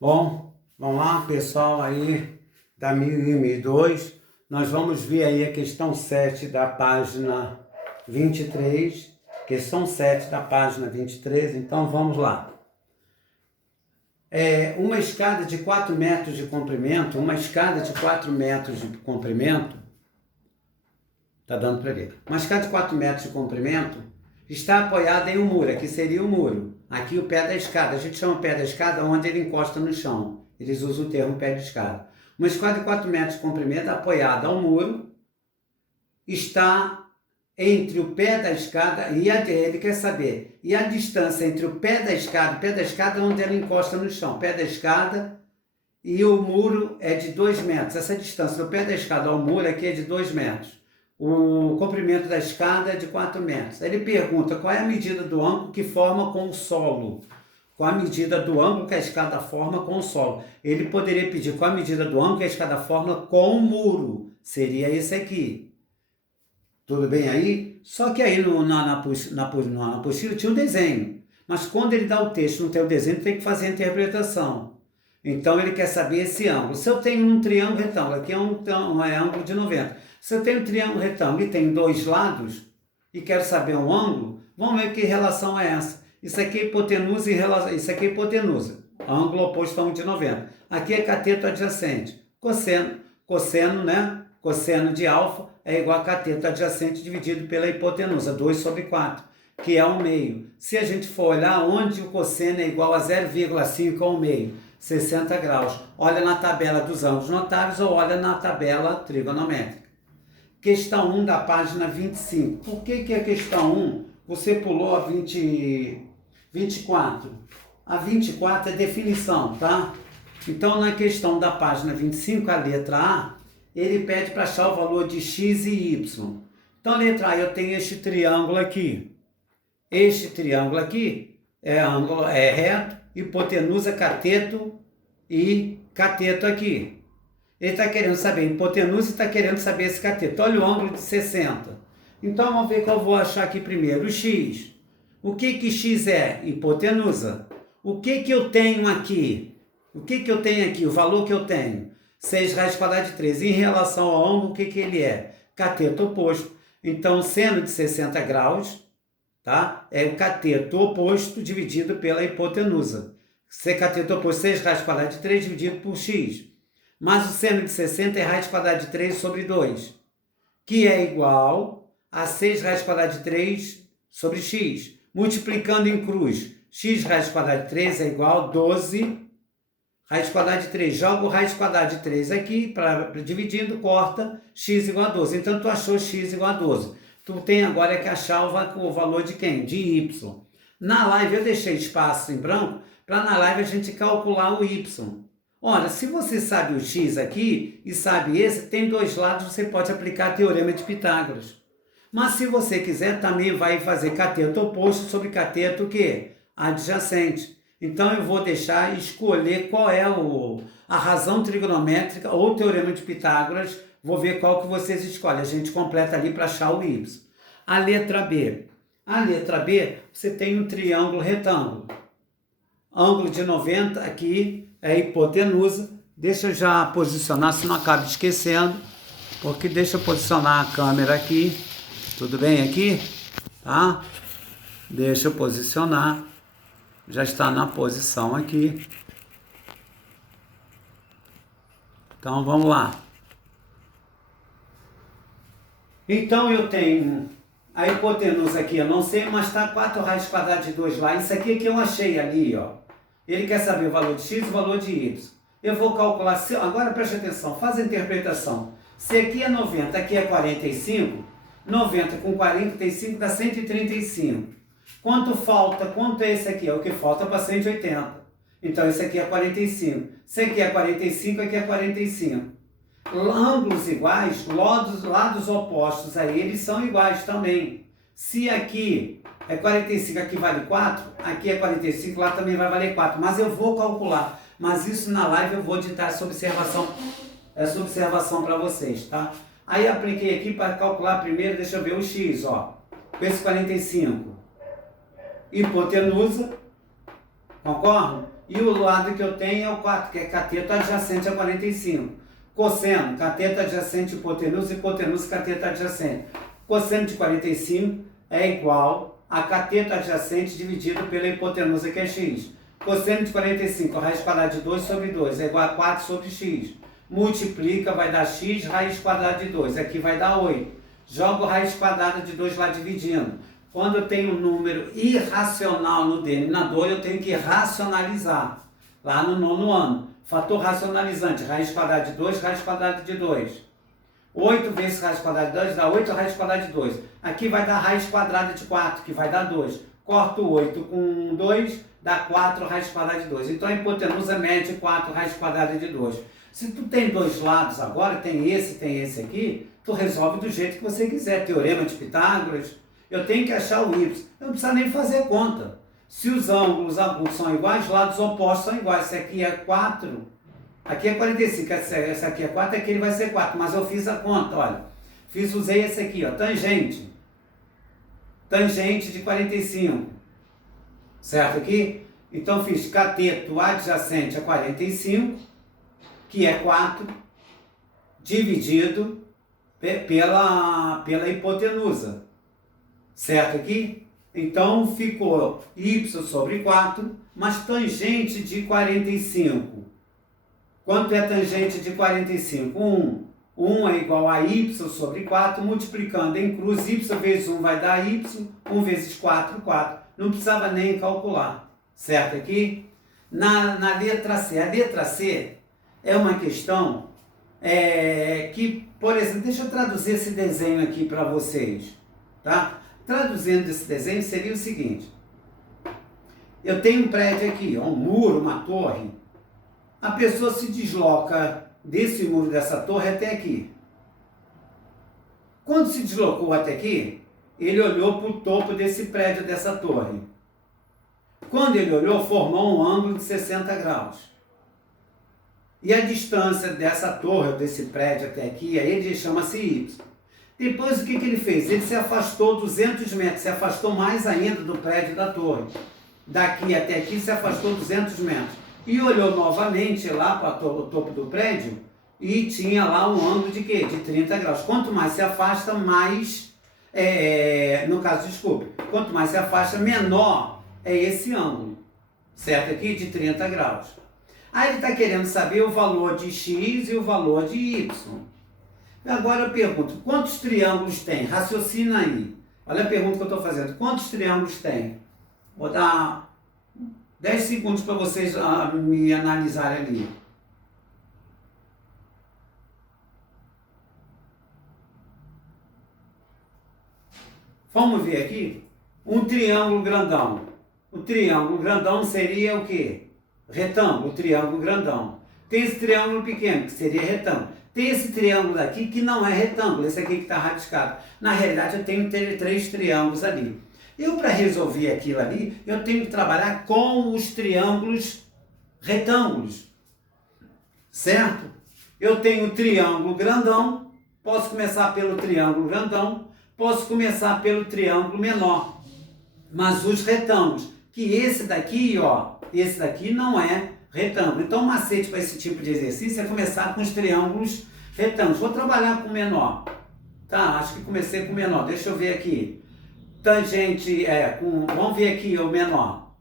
Bom, vamos lá, pessoal aí da 1001 e 1002. Nós vamos ver aí a questão 7 da página 23. Questão 7 da página 23, então vamos lá. Uma escada de 4 metros de comprimento, tá dando para ver. Uma escada de 4 metros de comprimento está apoiada em um muro, aqui seria o muro. Aqui o pé da escada, a gente chama o pé da escada onde ele encosta no chão. Eles usam o termo pé de escada. Uma escada de 4 metros de comprimento apoiada ao muro está entre o pé da escada e ele quer saber, e a distância entre o pé da escada onde ela encosta no chão, pé da escada e o muro é de 2 metros. Essa distância do pé da escada ao muro aqui é de 2 metros. O comprimento da escada é de 4 metros. Ele pergunta qual é a medida do ângulo que forma com o solo. Qual a medida do ângulo que a escada forma com o solo. Ele poderia pedir qual a medida do ângulo que a escada forma com o muro. Seria esse aqui. Tudo bem aí? Só que aí na apostila tinha um desenho. Mas quando ele dá o texto, não tem o desenho, tem que fazer a interpretação. Então ele quer saber esse ângulo. Se eu tenho um triângulo retângulo, aqui é um ângulo de 90. Se eu tenho um triângulo retângulo e tem 2 lados, e quero saber um ângulo, vamos ver que relação é essa. Isso aqui é hipotenusa isso aqui é hipotenusa. Ângulo oposto a 1 de 90. Aqui é cateto adjacente. Cosseno, né? Cosseno de alfa é igual a cateto adjacente dividido pela hipotenusa, 2/4, que é 1/2. Se a gente for olhar onde o cosseno é igual a 0,5 ao meio, 60 graus. Olha na tabela dos ângulos notáveis ou olha na tabela trigonométrica. Questão 1 da página 25. Por que a questão 1 você pulou a 24? A 24 é definição, tá? Então, na questão da página 25, a letra A, ele pede para achar o valor de x e y. Então, a letra A, eu tenho este triângulo aqui. Este triângulo aqui é reto, hipotenusa, cateto e cateto aqui. Ele está querendo saber a hipotenusa e está querendo saber esse cateto. Olha o ângulo de 60. Então, vamos ver qual eu vou achar aqui primeiro. O x. O que x é? Hipotenusa. O que eu tenho aqui? O que eu tenho aqui? O valor que eu tenho? 6 raiz quadrada de 3. Em relação ao ângulo, o que ele é? Cateto oposto. Então, seno de 60 graus, tá? É o cateto oposto dividido pela hipotenusa. Se cateto oposto, 6 raiz quadrada de 3 dividido por x. Mas o seno de 60 é raiz quadrada de 3 sobre 2, que é igual a 6 raiz quadrada de 3 sobre x. Multiplicando em cruz, x raiz quadrada de 3 é igual a 12 raiz quadrada de 3. Jogo raiz quadrada de 3 aqui, dividindo, corta, x igual a 12. Então, tu achou x igual a 12. Tu tem agora que achar o valor de quem? De y. Na live eu deixei espaço em branco, para na live a gente calcular o y. Ora, se você sabe o x aqui e sabe esse, tem 2 lados, você pode aplicar teorema de Pitágoras. Mas se você quiser, também vai fazer cateto oposto sobre cateto o quê? Adjacente. Então eu vou deixar escolher qual é a razão trigonométrica ou teorema de Pitágoras. Vou ver qual que vocês escolhem. A gente completa ali para achar o y. A letra B. A letra B, você tem um triângulo retângulo. Ângulo de 90 aqui é hipotenusa. Deixa eu já posicionar, se não acaba esquecendo, porque deixa eu posicionar a câmera aqui. Tudo bem aqui? Tá? Deixa eu posicionar. Já está na posição aqui. Então, vamos lá. Então, eu tenho a hipotenusa aqui, eu não sei, mas está 4 raiz quadrada de 2 lá. Isso aqui que eu achei ali, ó. Ele quer saber o valor de x e o valor de y. Eu vou calcular, agora preste atenção, faz a interpretação. Se aqui é 90, aqui é 45, 90 com 45 dá 135. Quanto falta? Quanto é esse aqui? É o que falta para 180. Então esse aqui é 45. Se aqui é 45, aqui é 45. Ângulos iguais, lados opostos a eles são iguais também. Se aqui é 45, aqui vale 4, aqui é 45, lá também vai valer 4. Mas eu vou calcular. Mas isso na live eu vou ditar essa observação para vocês, tá? Aí apliquei aqui para calcular primeiro, deixa eu ver o x, ó. Com esse 45. Hipotenusa, concorda? E o lado que eu tenho é o 4, que é cateto adjacente a 45. Cosseno, cateto adjacente hipotenusa, hipotenusa, cateto adjacente. Cosseno de 45 é igual a cateto adjacente dividido pela hipotenusa, que é x. Cosseno de 45, raiz quadrada de 2 sobre 2, é igual a 4 sobre x. Multiplica, vai dar x, raiz quadrada de 2. Aqui vai dar 8. Jogo raiz quadrada de 2 lá dividindo. Quando eu tenho um número irracional no denominador, eu tenho que racionalizar. Lá no 9º ano. Fator racionalizante, raiz quadrada de 2, raiz quadrada de 2. 8 vezes raiz quadrada de 2 dá 8 raiz quadrada de 2. Aqui vai dar raiz quadrada de 4, que vai dar 2. Corto 8 com 2, dá 4 raiz quadrada de 2. Então a hipotenusa mede 4 raiz quadrada de 2. Se tu tem dois lados agora, tem esse aqui, tu resolve do jeito que você quiser. Teorema de Pitágoras. Eu tenho que achar o y. Eu não preciso nem fazer conta. Se os ângulos agudos são iguais, os lados opostos são iguais. Esse aqui é 4, aqui é 45, esse aqui é 4, aqui ele vai ser 4. Mas eu fiz a conta, olha. Usei esse aqui, ó, tangente. Tangente de 45. Certo aqui? Então fiz cateto adjacente a 45, que é 4, dividido pela hipotenusa. Certo aqui? Então ficou y sobre 4, mas tangente de 45. Quanto é tangente de 45? 1. 1 é igual a y sobre 4, multiplicando em cruz, y vezes 1 vai dar y, 1 vezes 4, 4. Não precisava nem calcular. Certo aqui? Na letra C. A letra C é uma questão que, por exemplo, deixa eu traduzir esse desenho aqui para vocês. Tá? Traduzindo esse desenho seria o seguinte. Eu tenho um prédio aqui, um muro, uma torre. A pessoa se desloca desse muro, dessa torre, até aqui. Quando se deslocou até aqui, ele olhou para o topo desse prédio, dessa torre. Quando ele olhou, formou um ângulo de 60 graus. E a distância dessa torre, desse prédio até aqui, aí chama-se y. Depois o que ele fez? Ele se afastou 200 metros, se afastou mais ainda do prédio da torre. Daqui até aqui se afastou 200 metros. E olhou novamente lá para o topo do prédio e tinha lá um ângulo de quê? De 30 graus. Quanto mais se afasta, mais, no caso, desculpe, quanto mais se afasta, menor é esse ângulo. Certo aqui? De 30 graus. Aí ele está querendo saber o valor de x e o valor de y. Agora eu pergunto, quantos triângulos tem? Raciocina aí. Olha a pergunta que eu estou fazendo. Quantos triângulos tem? Vou dar 10 segundos para vocês me analisarem ali. Vamos ver aqui? Um triângulo grandão. O triângulo grandão seria o quê? Retângulo, triângulo grandão. Tem esse triângulo pequeno, que seria retângulo. Tem esse triângulo aqui que não é retângulo, esse aqui que está rabiscado. Na realidade, eu tenho 3 triângulos ali. Eu, para resolver aquilo ali, eu tenho que trabalhar com os triângulos retângulos. Certo? Eu tenho o triângulo grandão, posso começar pelo triângulo grandão, posso começar pelo triângulo menor. Mas os retângulos, que esse daqui, ó, esse daqui não é retângulo. Então, o macete para esse tipo de exercício é começar com os triângulos retângulos. Vou trabalhar com o menor. Tá, acho que comecei com o menor. Deixa eu ver aqui. Tangente, vamos ver aqui o menor.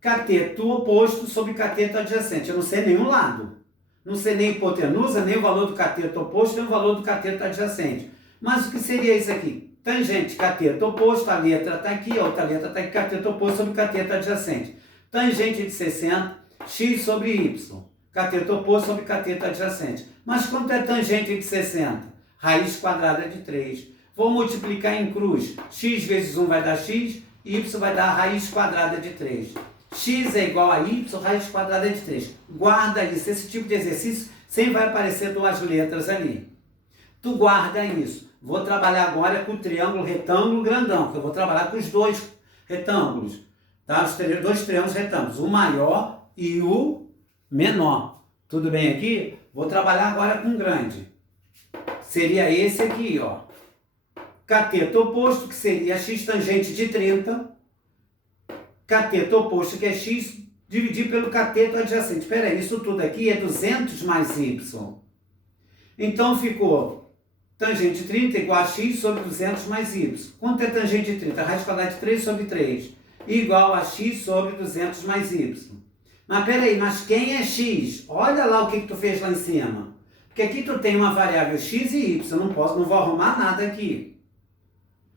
Cateto oposto sobre cateto adjacente. Eu não sei nenhum lado. Não sei nem hipotenusa, nem o valor do cateto oposto, nem o valor do cateto adjacente. Mas o que seria isso aqui? Tangente, cateto oposto, a letra está aqui, a outra letra está aqui, cateto oposto sobre cateto adjacente. Tangente de 60, x sobre y. Cateto oposto sobre cateto adjacente. Mas quanto é tangente de 60? Raiz quadrada de 3. Vou multiplicar em cruz. X vezes 1 vai dar x, y vai dar a raiz quadrada de 3. X é igual a y, raiz quadrada de 3. Guarda isso. Esse tipo de exercício sempre vai aparecer 2 letras ali. Tu guarda isso. Vou trabalhar agora com o triângulo retângulo grandão, que eu vou trabalhar com os 2 retângulos. Tá? Os 2 triângulos retângulos, o maior e o menor. Tudo bem aqui? Vou trabalhar agora com o grande. Seria esse aqui, ó. Cateto oposto, que seria x tangente de 30. Cateto oposto, que é x dividir pelo cateto adjacente. Espera aí, isso tudo aqui é 200 mais y. Então ficou tangente de 30 igual a x sobre 200 mais y. Quanto é tangente de 30? Raiz quadrada de 3 sobre 3 igual a x sobre 200 mais y. Mas peraí, mas quem é x? Olha lá o que tu fez lá em cima. Porque aqui tu tem uma variável x e y, não vou arrumar nada aqui.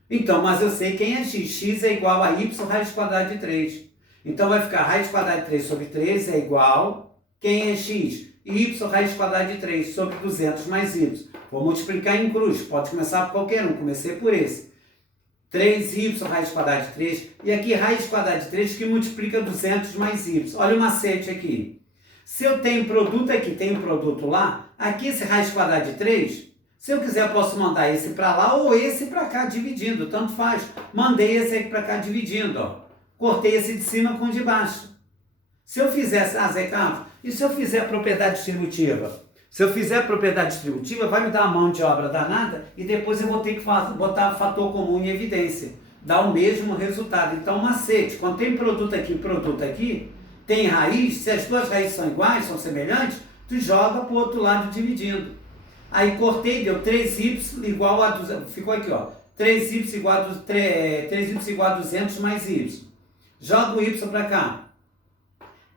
Então, mas eu sei quem é x. X é igual a y raiz quadrada de 3. Então vai ficar raiz quadrada de 3 sobre 3 é igual, quem é x? Y raiz quadrada de 3 sobre 200 mais y. Vou multiplicar em cruz, pode começar por qualquer um, comecei por esse. 3y raiz quadrada de 3, e aqui raiz quadrada de 3 que multiplica 200 mais y. Olha o macete aqui. Se eu tenho produto aqui, tenho produto lá, aqui esse raiz quadrada de 3, se eu quiser eu posso mandar esse para lá ou esse para cá dividindo, tanto faz. Mandei esse aqui para cá dividindo, ó. Cortei esse de cima com o de baixo. Se eu fizesse, Zé Carlos, e se eu fizer a propriedade distributiva? Se eu fizer a propriedade distributiva, vai me dar uma mão de obra danada e depois eu vou ter que botar fator comum em evidência. Dá o mesmo resultado. Então, macete, quando tem produto aqui, tem raiz, se as duas raízes são iguais, são semelhantes, tu joga para o outro lado dividindo. Aí cortei, deu 3y igual a 200, ficou aqui, ó, 3y igual a 200 mais y. Joga o y para cá.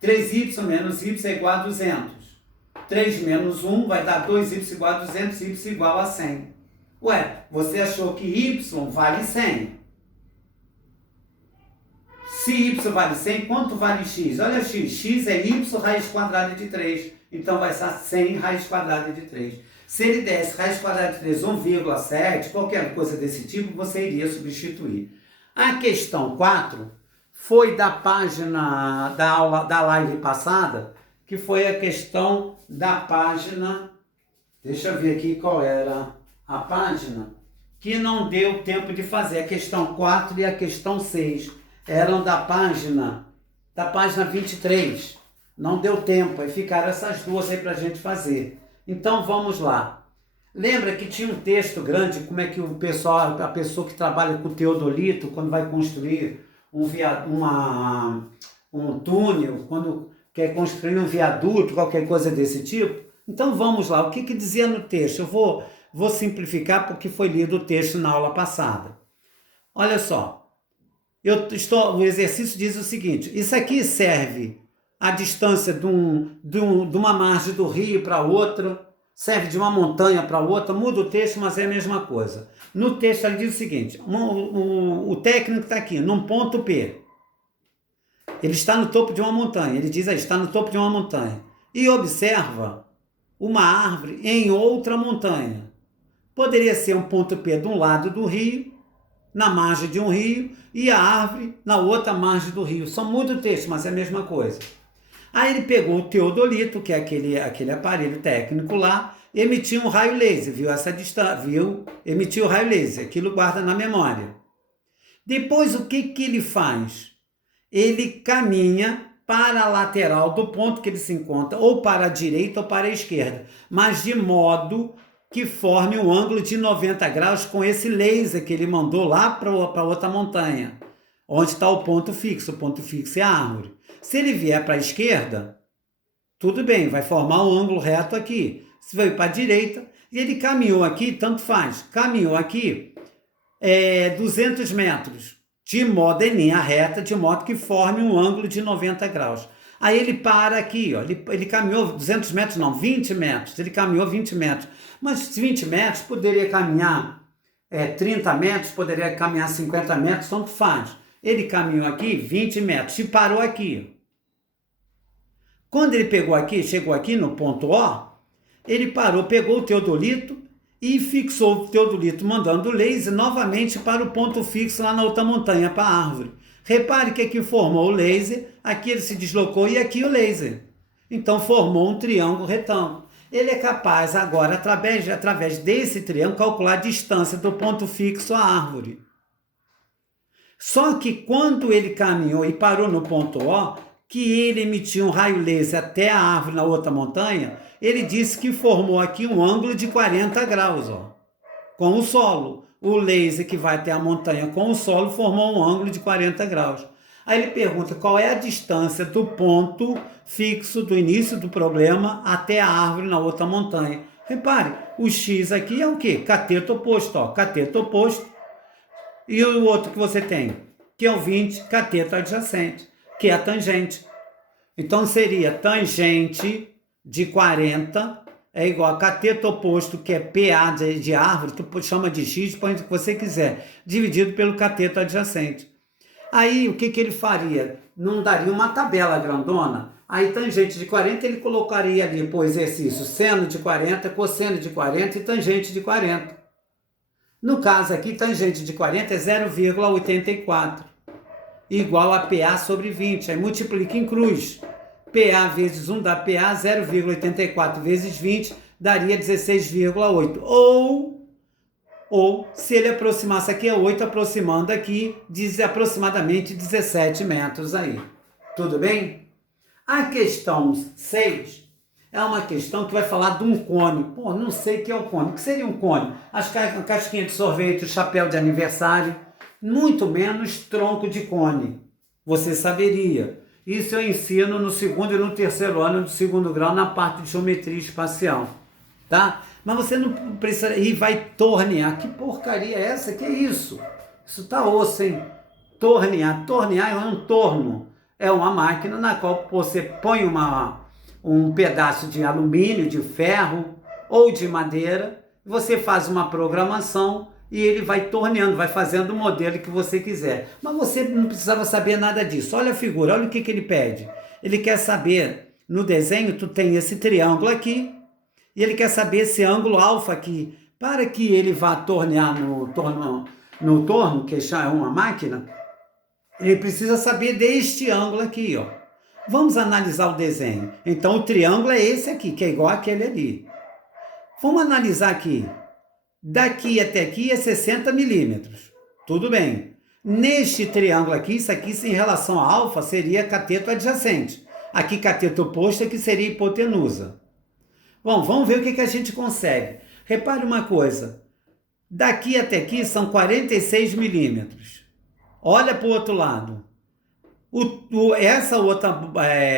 3y menos y é igual a 200. 3 menos 1 vai dar 2y igual a 200, y igual a 100. Ué, você achou que y vale 100. Se y vale 100, quanto vale x? Olha x, x é y raiz quadrada de 3. Então vai ser 100 raiz quadrada de 3. Se ele desse raiz quadrada de 3 1,7, qualquer coisa desse tipo, você iria substituir. A questão 4 foi da página da aula da live passada, que foi a questão da página, deixa eu ver aqui qual era a página, que não deu tempo de fazer. A questão 4 e a questão 6 eram da página 23. Não deu tempo, aí ficaram essas duas aí para a gente fazer. Então vamos lá. Lembra que tinha um texto grande, como é que o pessoal, a pessoa que trabalha com o teodolito, quando vai construir um túnel, quando quer construir um viaduto, qualquer coisa desse tipo? Então vamos lá, o que dizia no texto? Eu vou simplificar porque foi lido o texto na aula passada. Olha só, o exercício diz o seguinte, isso aqui serve a distância de uma margem do rio para outra, serve de uma montanha para outra, muda o texto, mas é a mesma coisa. No texto ele diz o seguinte, o técnico está aqui, num ponto P. Ele está no topo de uma montanha, ele diz aí, está no topo de uma montanha, e observa uma árvore em outra montanha. Poderia ser um ponto P de um lado do rio, na margem de um rio, e a árvore na outra margem do rio. Só muda o texto, mas é a mesma coisa. Aí ele pegou o teodolito, que é aquele aparelho técnico lá, emitiu um raio laser, viu essa distância, emitiu o raio laser, aquilo guarda na memória. Depois o que ele faz? Ele caminha para a lateral do ponto que ele se encontra, ou para a direita ou para a esquerda, mas de modo que forme um ângulo de 90 graus com esse laser que ele mandou lá para outra montanha, onde está o ponto fixo é a árvore. Se ele vier para a esquerda, tudo bem, vai formar um ângulo reto aqui. Se veio para a direita, e ele caminhou aqui, tanto faz, caminhou aqui 200 metros, de modo em linha reta, de modo que forme um ângulo de 90 graus. Aí ele para aqui, ó, ele caminhou 200 metros, não, 20 metros, ele caminhou 20 metros. Mas 20 metros poderia caminhar 30 metros, poderia caminhar 50 metros, tanto faz. Ele caminhou aqui 20 metros e parou aqui. Quando ele chegou aqui no ponto O, ele parou, pegou o teodolito e fixou o teodolito mandando o laser novamente para o ponto fixo lá na outra montanha, para a árvore. Repare que aqui formou o laser, aqui ele se deslocou e aqui o laser. Então formou um triângulo retângulo. Ele é capaz agora, através desse triângulo, calcular a distância do ponto fixo à árvore. Só que quando ele caminhou e parou no ponto O, que ele emitiu um raio laser até a árvore na outra montanha, ele disse que formou aqui um ângulo de 40 graus, ó, com o solo. O laser que vai até a montanha com o solo formou um ângulo de 40 graus. Aí ele pergunta qual é a distância do ponto fixo do início do problema até a árvore na outra montanha. Repare, o x aqui é o quê? Cateto oposto, ó, cateto oposto. E o outro que você tem, que é o 20, cateto adjacente, que é a tangente. Então seria tangente de 40 é igual a cateto oposto, que é PA de árvore, tu chama de x, põe o que você quiser, dividido pelo cateto adjacente. Aí o que ele faria? Não daria uma tabela grandona? Aí tangente de 40 ele colocaria ali por exercício seno de 40, cosseno de 40 e tangente de 40. No caso aqui, tangente de 40 é 0,84, igual a PA sobre 20. Aí multiplica em cruz. PA vezes 1 dá PA, 0,84 vezes 20 daria 16,8. Ou, se ele aproximasse aqui, é 8, aproximando aqui, diz aproximadamente 17 metros aí. Tudo bem? A questão 6 é uma questão que vai falar de um cone. Pô, não sei o que é o cone. O que seria um cone? As casquinhas de sorvete, o chapéu de aniversário, muito menos tronco de cone. Você saberia. Isso eu ensino no segundo e no terceiro ano do segundo grau na parte de geometria espacial, tá? Mas você não precisa... E vai tornear. Que porcaria é essa? Que é isso? Isso tá osso, hein? Tornear. Tornear é um torno. É uma máquina na qual você põe um pedaço de alumínio, de ferro ou de madeira, você faz uma programação e ele vai torneando, vai fazendo o modelo que você quiser. Mas você não precisava saber nada disso. Olha a figura, olha o que ele pede. Ele quer saber, no desenho, tu tem esse triângulo aqui, e ele quer saber esse ângulo alfa aqui. Para que ele vá tornear no torno, que é uma máquina, ele precisa saber deste ângulo aqui, ó. Vamos analisar o desenho. Então, o triângulo é esse aqui, que é igual àquele ali. Vamos analisar aqui. Daqui até aqui é 60 milímetros. Tudo bem. Neste triângulo aqui, isso aqui em relação a alfa seria cateto adjacente. Aqui cateto oposto aqui seria hipotenusa. Bom, vamos ver o que a gente consegue. Repare uma coisa. Daqui até aqui são 46 milímetros. Olha para o outro lado. Essa outra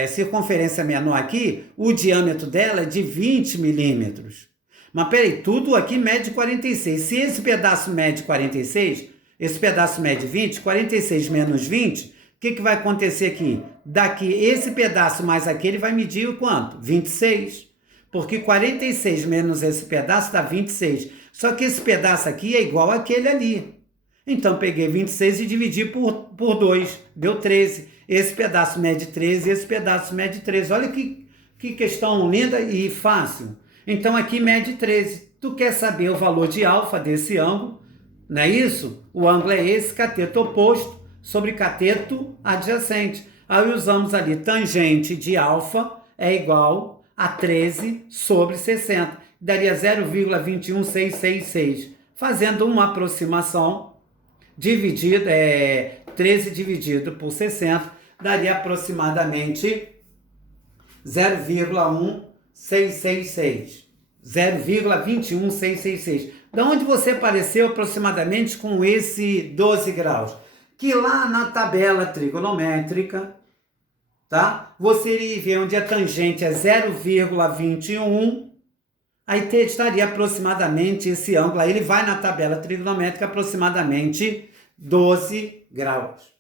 circunferência menor aqui, o diâmetro dela é de 20 milímetros. Mas peraí, tudo aqui mede 46. Se esse pedaço mede 46, esse pedaço mede 20, 46 menos 20, o que vai acontecer aqui? Daqui, esse pedaço mais aquele vai medir o quanto? 26. Porque 46 menos esse pedaço dá 26. Só que esse pedaço aqui é igual àquele ali. Então, peguei 26 e dividi por 2. Deu 13. Esse pedaço mede 13 e esse pedaço mede 13. Olha que questão linda e fácil. Então, aqui mede 13. Tu quer saber o valor de alfa desse ângulo, não é isso? O ângulo é esse, cateto oposto sobre cateto adjacente. Aí usamos ali tangente de alfa é igual a 13 sobre 60. Daria 0,21666. Fazendo uma aproximação, 13 dividido por 60, daria aproximadamente 0,21666. 0,21666. Da onde você apareceu aproximadamente com esse 12 graus? Que lá na tabela trigonométrica, tá? Você iria ver onde a tangente é 0,21, aí estaria aproximadamente esse ângulo, aí ele vai na tabela trigonométrica aproximadamente 12 graus.